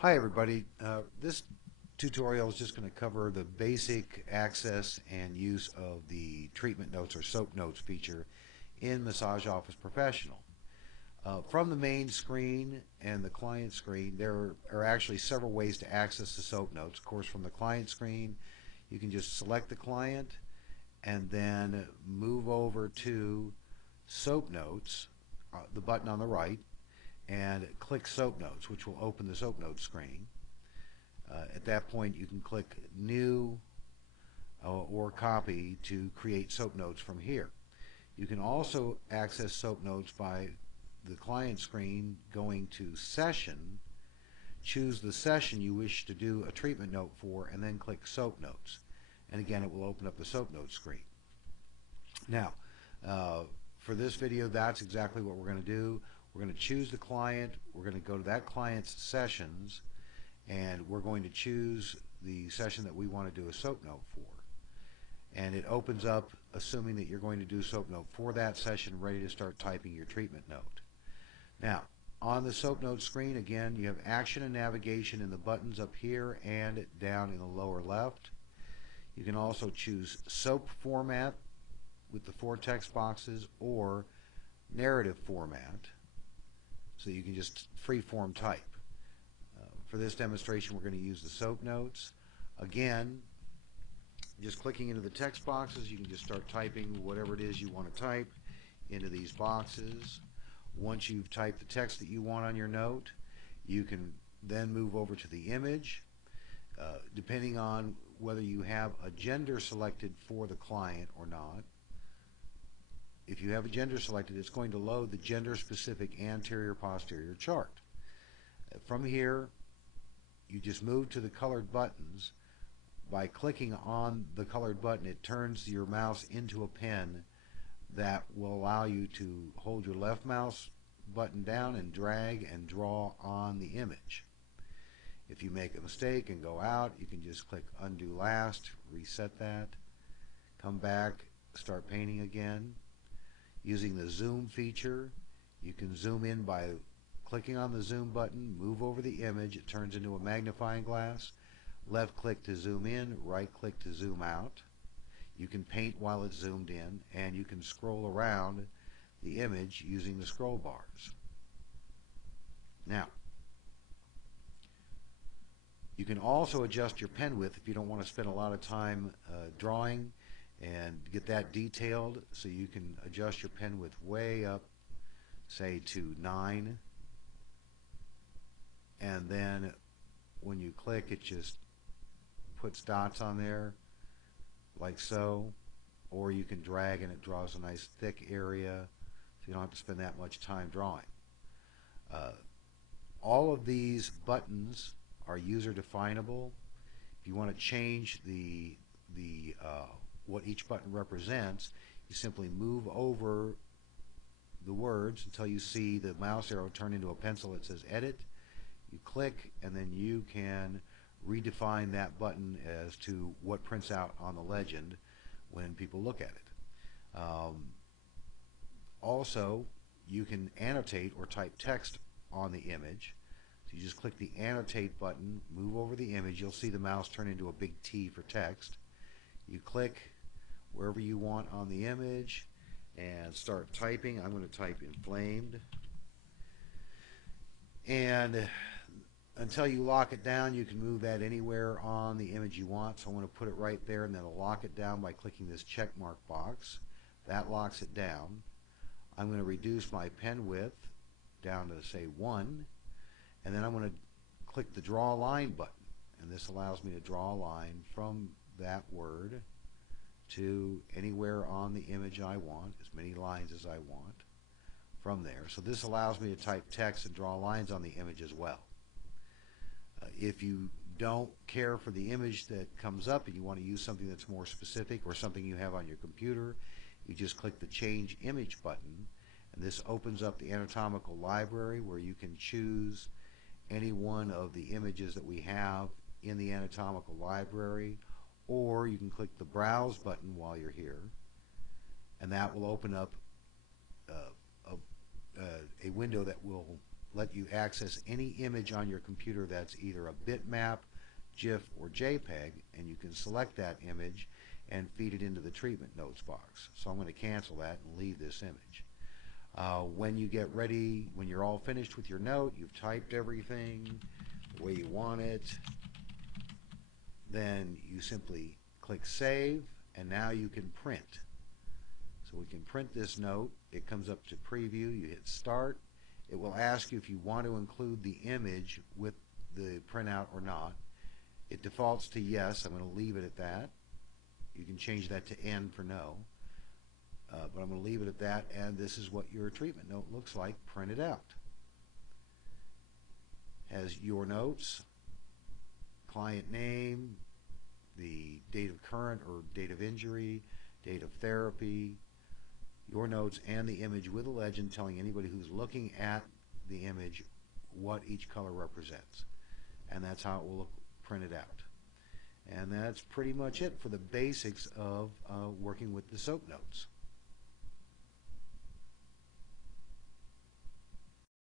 Hi everybody. This tutorial is just going to cover the basic access and use of the treatment notes or soap notes feature in Massage Office Professional. From the main screen and the client screen, there are actually several ways to access the soap notes. Of course, from the client screen, you can just select the client and then move over to Soap Notes, the button on the right, and click Soap Notes, which will open the Soap Notes screen. At that point, you can click New or Copy to create Soap Notes from here. You can also access Soap Notes by the client screen going to Session, choose the session you wish to do a treatment note for, and then click Soap Notes. And again, it will open up the Soap Notes screen. Now, for this video, that's exactly what we're going to do. We're going to choose the client. We're going to go to that client's sessions, and we're going to choose the session that we want to do a soap note for. And it opens up assuming that you're going to do soap note for that session, ready to start typing your treatment note. Now, on the soap note screen, again, you have action and navigation in the buttons up here and down in the lower left. You can also choose soap format with the 4 text boxes or narrative format, so you can just free-form type. For this demonstration, we're going to use the soap notes. Again, just clicking into the text boxes, you can just start typing whatever it is you want to type into these boxes. Once you've typed the text that you want on your note, you can then move over to the image. Depending on whether you have a gender selected for the client or not. If you have a gender selected, it's going to load the gender-specific anterior-posterior chart. From here, you just move to the colored buttons. By clicking on the colored button, it turns your mouse into a pen that will allow you to hold your left mouse button down and drag and draw on the image. If you make a mistake and go out, you can just click Undo Last, reset that, come back, start painting again. Using the zoom feature, you can zoom in by clicking on the zoom button, move over the image, it turns into a magnifying glass. Left click to zoom in, right click to zoom out. You can paint while it's zoomed in, and you can scroll around the image using the scroll bars. Now, you can also adjust your pen width if you don't want to spend a lot of time drawing and get that detailed, so you can adjust your pen width way up, say to 9, and then when you click, it just puts dots on there like so, or you can drag and it draws a nice thick area, so you don't have to spend that much time drawing. All of these buttons are user definable. If you want to change what each button represents, you simply move over the words until you see the mouse arrow turn into a pencil that says Edit. You click, and then you can redefine that button as to what prints out on the legend when people look at it. Also, you can annotate or type text on the image. So you just click the Annotate button, move over the image, you'll see the mouse turn into a big T for text. You click wherever you want on the image and start typing. I'm going to type inflamed. And until you lock it down, you can move that anywhere on the image you want. So I want to put it right there, and then I'll lock it down by clicking this check mark box. That locks it down. I'm going to reduce my pen width down to, say, 1, and then I'm going to click the Draw Line button, and this allows me to draw a line from that word to anywhere on the image I want, as many lines as I want from there. So this allows me to type text and draw lines on the image as well. If you don't care for the image that comes up and you want to use something that's more specific or something you have on your computer, you just click the Change Image button, and this opens up the anatomical library where you can choose any one of the images that we have in the anatomical library, or you can click the Browse button while you're here, and that will open up a window that will let you access any image on your computer that's either a bitmap, GIF, or JPEG, and you can select that image and feed it into the treatment notes box. So I'm going to cancel that and leave this image. When you get ready, when you're all finished with your note, you've typed everything the way you want it, then you simply click Save, and now you can print. So we can print this note. It comes up to preview. You hit Start. It will ask you if you want to include the image with the printout or not. It defaults to yes. I'm going to leave it at that. You can change that to N for no. But I'm going to leave it at that, and this is what your treatment note looks like printed out. Has your notes, client name, the date of current or date of injury, date of therapy, your notes, and the image with a legend telling anybody who's looking at the image what each color represents. And that's how it will look printed out. And that's pretty much it for the basics of working with the SOAP notes.